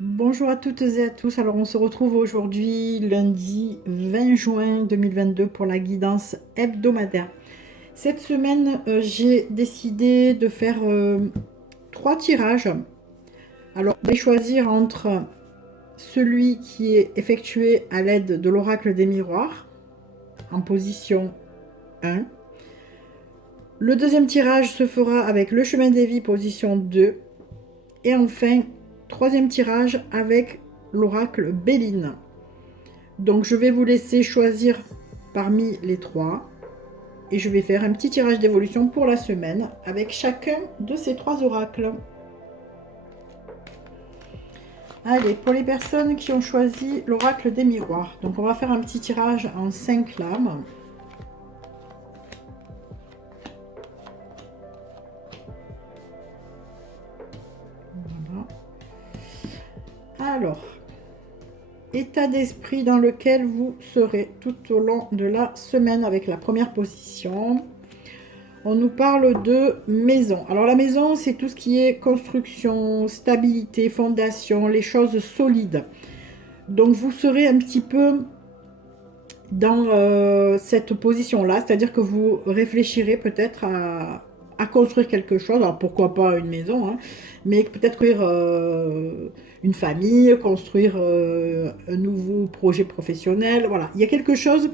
Bonjour à toutes et à tous. Alors, on se retrouve aujourd'hui, lundi 20 juin 2022, pour la guidance hebdomadaire. Cette semaine, j'ai décidé de faire trois tirages. Alors, je vais choisir entre celui qui est effectué à l'aide de l'oracle des miroirs, en position 1. Le deuxième tirage se fera avec le chemin des vies, position 2. Et enfin, troisième tirage avec l'oracle Béline. Donc je vais vous laisser choisir parmi les trois et je vais faire un petit tirage d'évolution pour la semaine avec chacun de ces trois oracles. Allez, pour les personnes qui ont choisi l'oracle des miroirs, donc on va faire un petit tirage en 5 lames. Voilà. Alors, état d'esprit dans lequel vous serez tout au long de la semaine avec la première position. On nous parle de maison. Alors la maison, c'est tout ce qui est construction, stabilité, fondation, les choses solides. Donc vous serez un petit peu dans cette position-là, c'est-à-dire que vous réfléchirez peut-être à construire quelque chose. Alors pourquoi pas une maison, hein, mais peut-être construire une famille, construire un nouveau projet professionnel. Voilà, il y a quelque chose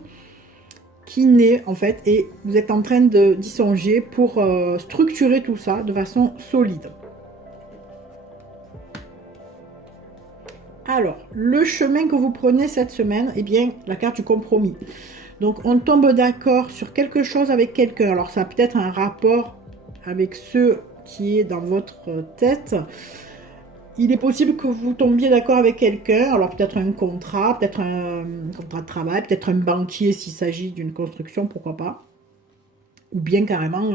qui naît en fait et vous êtes en train d'y songer pour structurer tout ça de façon solide. Alors, le chemin que vous prenez cette semaine, eh bien, la carte du compromis. Donc, on tombe d'accord sur quelque chose avec quelqu'un. Alors, ça a peut-être un rapport avec ce qui est dans votre tête. Il est possible que vous tombiez d'accord avec quelqu'un. Alors, peut-être un contrat, peut-être un contrat de travail, peut-être un banquier s'il s'agit d'une construction, pourquoi pas. Ou bien carrément,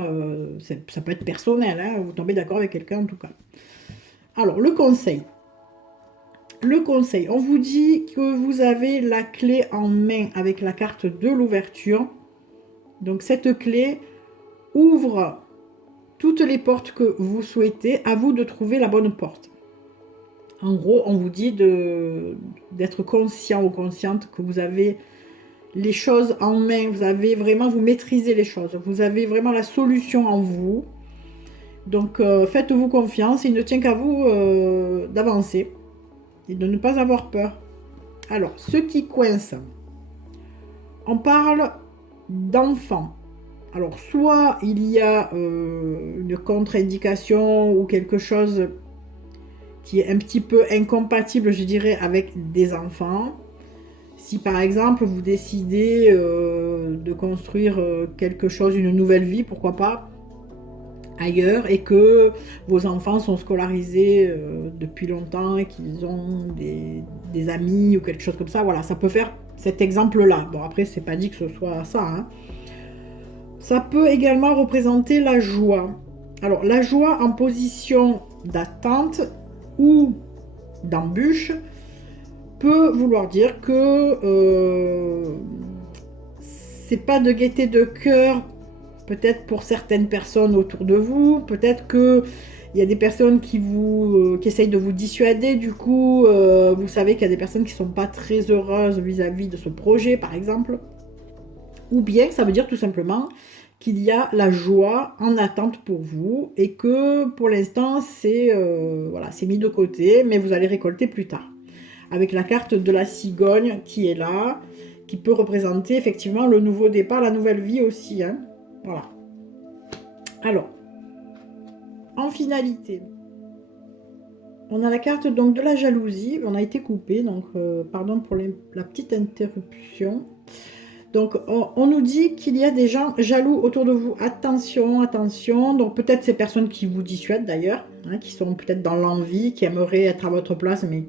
ça peut être personnel, hein, vous tombez d'accord avec quelqu'un en tout cas. Alors, le conseil. Le conseil, on vous dit que vous avez la clé en main avec la carte de l'ouverture. Donc, cette clé ouvre toutes les portes que vous souhaitez. À vous de trouver la bonne porte. En gros, on vous dit d'être conscient ou consciente que vous avez les choses en main. Vous maîtrisez les choses. Vous avez vraiment la solution en vous. Donc faites-vous confiance, il ne tient qu'à vous d'avancer et de ne pas avoir peur. Alors, ce qui coince, on parle d'enfants. Alors, soit il y a une contre-indication ou quelque chose qui est un petit peu incompatible, je dirais, avec des enfants. Si par exemple vous décidez de construire quelque chose, une nouvelle vie, pourquoi pas, ailleurs et que vos enfants sont scolarisés depuis longtemps et qu'ils ont des amis ou quelque chose comme ça, voilà, ça peut faire cet exemple-là. Bon, après, c'est pas dit que ce soit ça, hein. Ça peut également représenter la joie. Alors, la joie en position d'attente ou d'embûche peut vouloir dire que c'est pas de gaieté de cœur peut-être pour certaines personnes autour de vous, peut-être que il y a des personnes qui essayent de vous dissuader, du coup, vous savez qu'il y a des personnes qui ne sont pas très heureuses vis-à-vis de ce projet, par exemple. Ou bien, ça veut dire tout simplement qu'il y a la joie en attente pour vous et que pour l'instant, voilà, c'est mis de côté, mais vous allez récolter plus tard. Avec la carte de la cigogne qui est là, qui peut représenter effectivement le nouveau départ, la nouvelle vie aussi, hein. Voilà. Alors, en finalité, on a la carte donc de la jalousie. On a été coupé, donc pardon pour la petite interruption. Donc, on nous dit qu'il y a des gens jaloux autour de vous. Attention, attention. Donc, peut-être ces personnes qui vous dissuadent d'ailleurs, hein, qui sont peut-être dans l'envie, qui aimeraient être à votre place, mais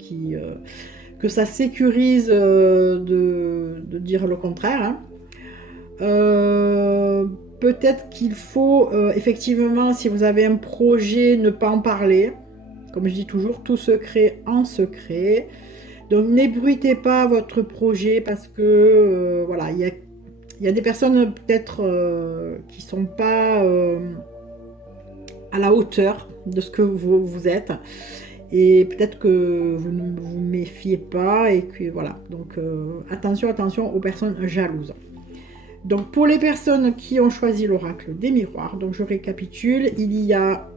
que ça sécurise de dire le contraire, hein. Peut-être qu'il faut effectivement, si vous avez un projet, ne pas en parler. Comme je dis toujours, tout secret en secret. Donc n'ébruitez pas votre projet parce que voilà, il y a des personnes peut-être qui ne sont pas à la hauteur de ce que vous êtes. et peut-être que vous ne vous méfiez pas et que voilà. Donc attention aux personnes jalouses. Donc pour les personnes qui ont choisi l'oracle des miroirs, donc je récapitule, il y a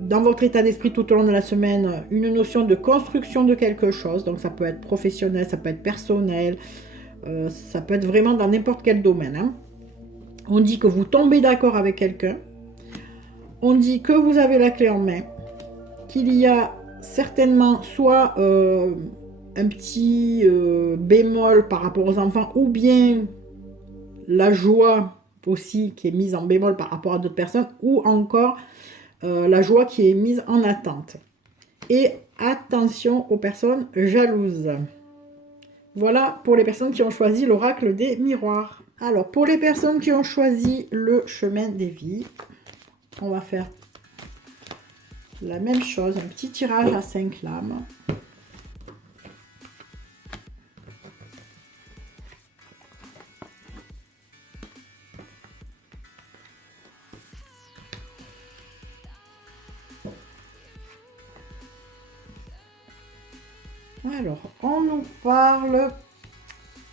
dans votre état d'esprit tout au long de la semaine une notion de construction de quelque chose, donc ça peut être professionnel, ça peut être personnel, ça peut être vraiment dans n'importe quel domaine. Hein. On dit que vous tombez d'accord avec quelqu'un, on dit que vous avez la clé en main, qu'il y a certainement soit un petit bémol par rapport aux enfants, ou bien la joie aussi qui est mise en bémol par rapport à d'autres personnes, ou encore la joie qui est mise en attente. Et attention aux personnes jalouses. Voilà pour les personnes qui ont choisi l'oracle des miroirs. Alors, pour les personnes qui ont choisi le chemin des vies, on va faire la même chose, un petit tirage à 5 lames. Alors, on nous parle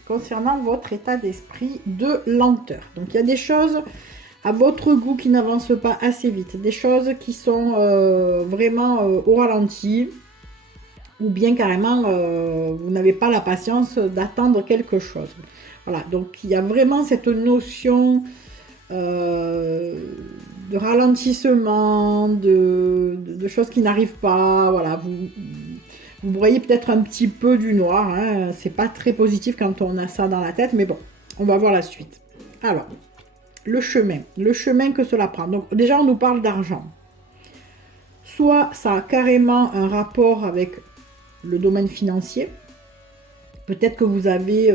concernant votre état d'esprit de lenteur. Donc, il y a des choses à votre goût qui n'avancent pas assez vite, des choses qui sont vraiment au ralenti, ou bien carrément vous n'avez pas la patience d'attendre quelque chose. Voilà, donc il y a vraiment cette notion de ralentissement, de choses qui n'arrivent pas. Voilà, vous voyez peut-être un petit peu du noir, hein. C'est pas très positif quand on a ça dans la tête, mais bon, on va voir la suite. Alors, le chemin que cela prend. Donc déjà, on nous parle d'argent. Soit ça a carrément un rapport avec le domaine financier. Peut-être que vous avez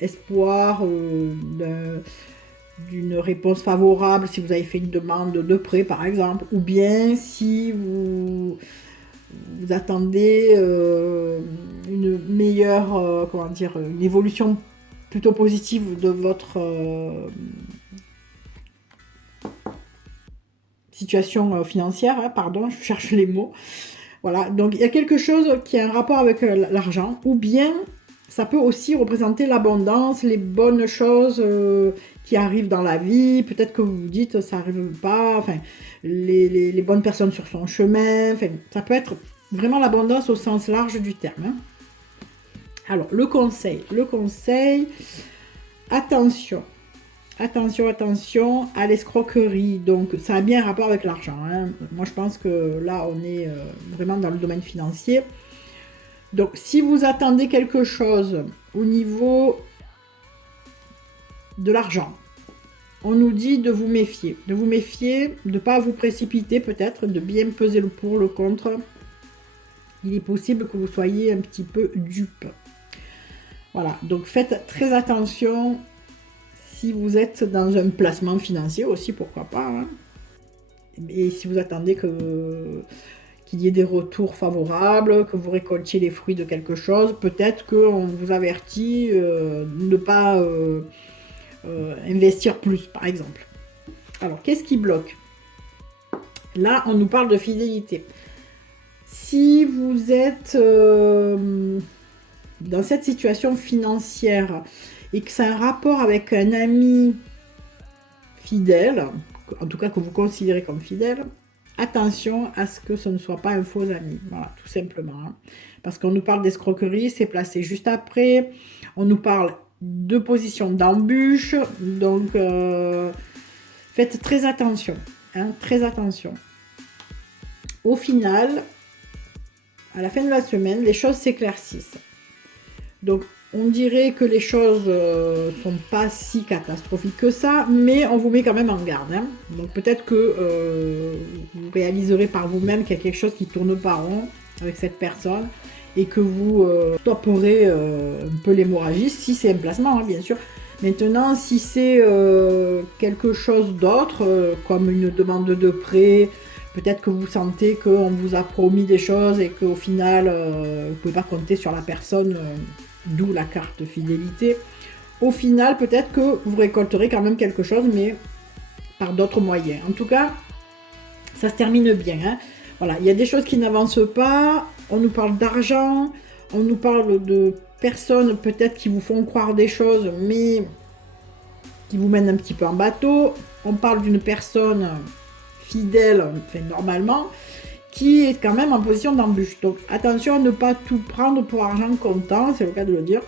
espoir d'une réponse favorable si vous avez fait une demande de prêt, par exemple, ou bien si vous attendez une meilleure, une évolution plutôt positive de votre situation financière, hein, pardon, je cherche les mots. Voilà, donc il y a quelque chose qui a un rapport avec l'argent, ou bien ça peut aussi représenter l'abondance, les bonnes choses qui arrivent dans la vie. Peut-être que vous vous dites ça arrive pas, enfin les bonnes personnes sur son chemin. Enfin, ça peut être vraiment l'abondance au sens large du terme. Hein. Alors le conseil, attention à l'escroquerie. Donc ça a bien un rapport avec l'argent. Hein. Moi je pense que là on est vraiment dans le domaine financier. Donc si vous attendez quelque chose au niveau de l'argent, on nous dit de vous méfier, de ne pas vous précipiter peut-être, de bien peser le pour, le contre. Il est possible que vous soyez un petit peu dupe. Voilà, donc faites très attention si vous êtes dans un placement financier aussi, pourquoi pas. Hein. Et si vous attendez qu'il y ait des retours favorables, que vous récoltiez les fruits de quelque chose, peut-être qu'on vous avertit de ne pas investir plus, par exemple. Alors, qu'est-ce qui bloque? Là, on nous parle de fidélité. Si vous êtes dans cette situation financière et que c'est un rapport avec un ami fidèle, en tout cas que vous considérez comme fidèle, attention à ce que ce ne soit pas un faux ami. Voilà, tout simplement. Hein. Parce qu'on nous parle d'escroquerie, c'est placé juste après. On nous parle de position d'embûche. Donc, faites très attention. Hein, très attention. Au final, à la fin de la semaine, les choses s'éclaircissent. Donc, on dirait que les choses sont pas si catastrophiques que ça, mais on vous met quand même en garde. Hein. Donc peut-être que vous réaliserez par vous-même qu'il y a quelque chose qui tourne pas rond avec cette personne et que vous stopperez un peu l'hémorragie, si c'est un placement, hein, bien sûr. Maintenant, si c'est quelque chose d'autre, comme une demande de prêt, peut-être que vous sentez qu'on vous a promis des choses et qu'au final, vous ne pouvez pas compter sur la personne... d'où la carte fidélité. Au final, peut-être que vous récolterez quand même quelque chose, mais par d'autres moyens. En tout cas, ça se termine bien. Hein. Voilà, il y a des choses qui n'avancent pas, on nous parle d'argent, on nous parle de personnes peut-être qui vous font croire des choses, mais qui vous mènent un petit peu en bateau. On parle d'une personne fidèle, enfin normalement, qui est quand même en position d'embûche. Donc attention à ne pas tout prendre pour argent comptant, c'est le cas de le dire.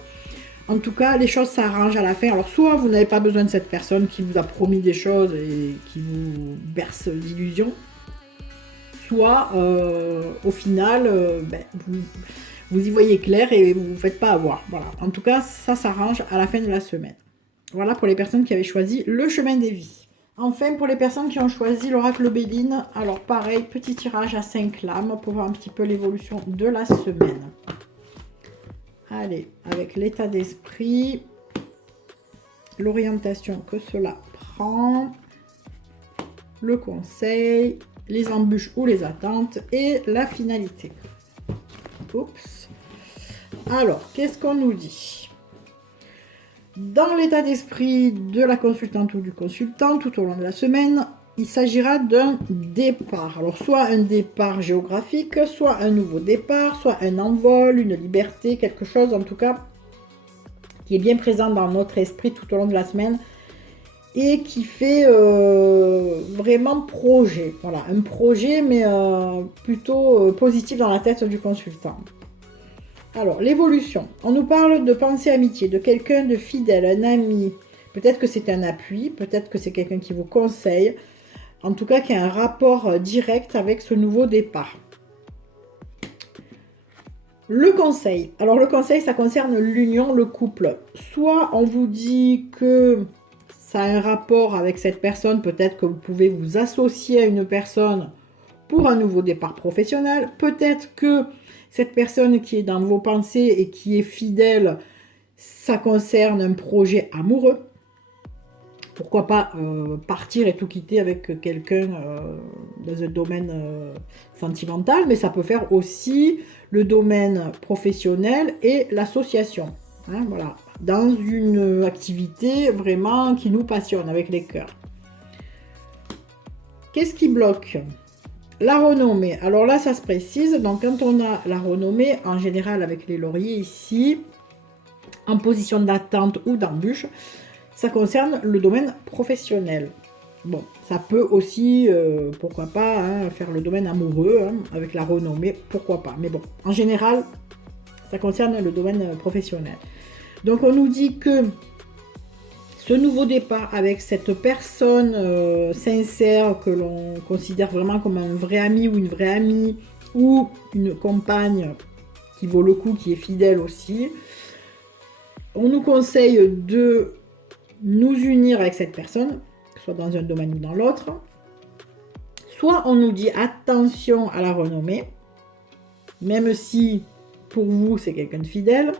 En tout cas, les choses s'arrangent à la fin. Alors soit vous n'avez pas besoin de cette personne qui vous a promis des choses et qui vous berce d'illusions, soit au final, vous y voyez clair et vous ne vous faites pas avoir. Voilà. En tout cas, ça s'arrange à la fin de la semaine. Voilà pour les personnes qui avaient choisi le chemin des vies. Enfin, pour les personnes qui ont choisi l'oracle Béline, alors pareil, petit tirage à 5 lames pour voir un petit peu l'évolution de la semaine. Allez, avec l'état d'esprit, l'orientation que cela prend, le conseil, les embûches ou les attentes et la finalité. Oups. Alors, qu'est-ce qu'on nous dit ? Dans l'état d'esprit de la consultante ou du consultant, tout au long de la semaine, il s'agira d'un départ. Alors, soit un départ géographique, soit un nouveau départ, soit un envol, une liberté, quelque chose en tout cas qui est bien présent dans notre esprit tout au long de la semaine et qui fait vraiment projet. Voilà, un projet, mais plutôt positif dans la tête du consultant. Alors, l'évolution. On nous parle de pensée amitié, de quelqu'un de fidèle, un ami. Peut-être que c'est un appui, peut-être que c'est quelqu'un qui vous conseille. En tout cas, qui a un rapport direct avec ce nouveau départ. Le conseil. Alors, le conseil, ça concerne l'union, le couple. Soit on vous dit que ça a un rapport avec cette personne, peut-être que vous pouvez vous associer à une personne pour un nouveau départ professionnel. Peut-être que cette personne qui est dans vos pensées et qui est fidèle, ça concerne un projet amoureux. Pourquoi pas partir et tout quitter avec quelqu'un dans un domaine sentimental, mais ça peut faire aussi le domaine professionnel et l'association. Hein, voilà, dans une activité vraiment qui nous passionne avec les cœurs. Qu'est-ce qui bloque ? La renommée. Alors là, ça se précise. Donc, quand on a la renommée, en général avec les lauriers ici, en position d'attente ou d'embûche, ça concerne le domaine professionnel. Bon, ça peut aussi, pourquoi pas, hein, faire le domaine amoureux, hein, avec la renommée, pourquoi pas. Mais bon, en général, ça concerne le domaine professionnel. Donc, on nous dit que ce nouveau départ avec cette personne sincère que l'on considère vraiment comme un vrai ami ou une vraie amie, ou une compagne qui vaut le coup, qui est fidèle aussi, on nous conseille de nous unir avec cette personne, soit dans un domaine ou dans l'autre. Soit on nous dit attention à la renommée, même si pour vous c'est quelqu'un de fidèle.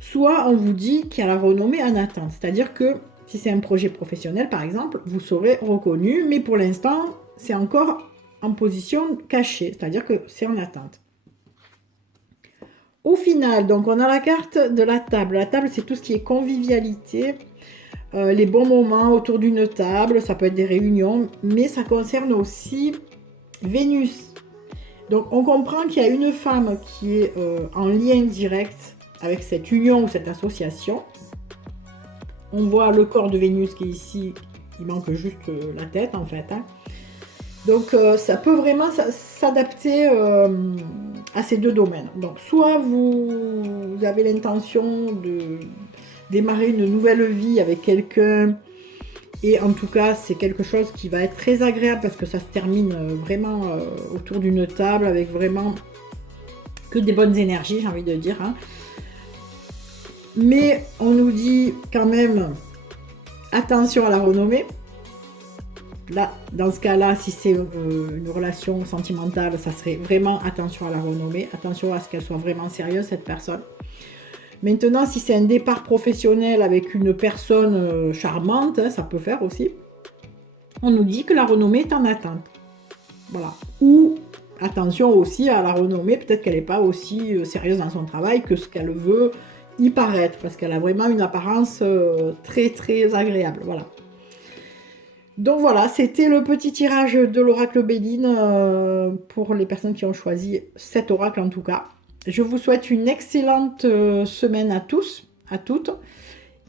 Soit on vous dit qu'il y a la renommée en attente. C'est-à-dire que si c'est un projet professionnel par exemple, vous serez reconnu, mais pour l'instant c'est encore en position cachée, c'est-à-dire que c'est en attente. Au final, donc on a la carte de la table. La table, c'est tout ce qui est convivialité, les bons moments autour d'une table, ça peut être des réunions, mais ça concerne aussi Vénus. Donc on comprend qu'il y a une femme qui est en lien direct avec cette union ou cette association. On voit le corps de Vénus qui est ici, il manque juste la tête en fait. Hein. Donc ça peut vraiment s'adapter à ces deux domaines. Donc soit vous avez l'intention de démarrer une nouvelle vie avec quelqu'un, et en tout cas c'est quelque chose qui va être très agréable parce que ça se termine vraiment autour d'une table avec vraiment que des bonnes énergies, j'ai envie de dire. Hein. Mais on nous dit quand même attention à la renommée. Là, dans ce cas-là, si c'est une relation sentimentale, ça serait vraiment attention à la renommée, attention à ce qu'elle soit vraiment sérieuse, cette personne. Maintenant, si c'est un départ professionnel avec une personne charmante, hein, ça peut faire aussi, on nous dit que la renommée est en attente. Voilà. Ou attention aussi à la renommée, peut-être qu'elle n'est pas aussi sérieuse dans son travail que ce qu'elle veut y paraître, parce qu'elle a vraiment une apparence très très agréable. Voilà. Donc voilà, c'était le petit tirage de l'oracle Béline pour les personnes qui ont choisi cet oracle en tout cas. Je vous souhaite une excellente semaine à tous, à toutes.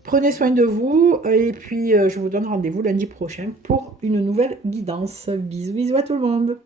Prenez soin de vous et puis je vous donne rendez-vous lundi prochain pour une nouvelle guidance. Bisous bisous à tout le monde.